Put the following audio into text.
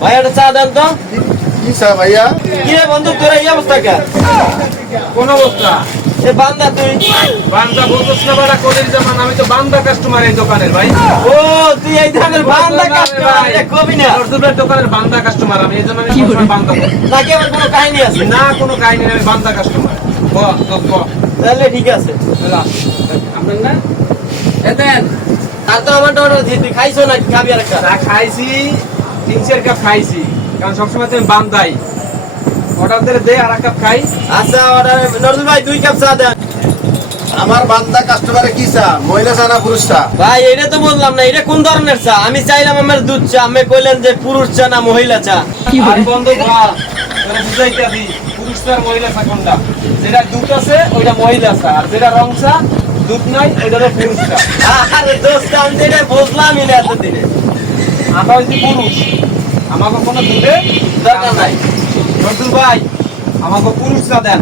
ভাই একটা চা দেন তো। কি চা ভাইয়া? কি রে বন্ধু, তোর এই অবস্থা কে? কোন অবস্থা? এ বান্দা তুই? বান্দা বলছিস না বাড়া, কোনের জামান? আমি তো বান্দা কাস্টমার এই দোকানের ভাই। ও তুই এই ধরনের বান্দা কাস্টমার, এটা কবি না? নজরুলের দোকানের বান্দা কাস্টমার আমি, এই জন্য আমি সবসময় বান্দা বলি। নাকি আবার কোনো কাহিনী আছে? না কোনো কাহিনী নেই, আমি বান্দা কাস্টমার। তাহলে ঠিক আছে। আপনার না দেন। আর তো আমার অর্ডার দিয়ে তুই খাইছো নাকি খাবি আর একটা? চা খাইছি, 3-4 কাপ খাইছি, কারণ সবসময় তো আমি বান্দাই। অর্ডার দিলে দে আর এক কাপ খাই। আচ্ছা অর্ডার নজরুল ভাই 2 কাপ চা দেন। আমার বান্দা কাস্টমারে কি চা, মহিলা চা না পুরুষ চা? ভাই এটা তো বললাম না, এটা কোন ধরনের চা? আমি চাইলাম আমার দুধ চা, আমি কইলেন যে পুরুষ চা না মহিলা চা। আর বন্ধু তোরা বুঝাইতে দি পুরুষ চা আর মহিলা চা কোনটা? যেটা দুধ আছে ওইটা মহিলা চা, আর যেটা রং চা দুধ নাই ওইটা হলো পুরুষ চা। আরে দোস্ত আমি তো এটা বুঝলামই না এতদিনে। আমরা হচ্ছে পুরুষ, আমাকে কোনো দুধে দরকার নাই। নজরুল ভাই আমাকে পুরুষ চা দেন।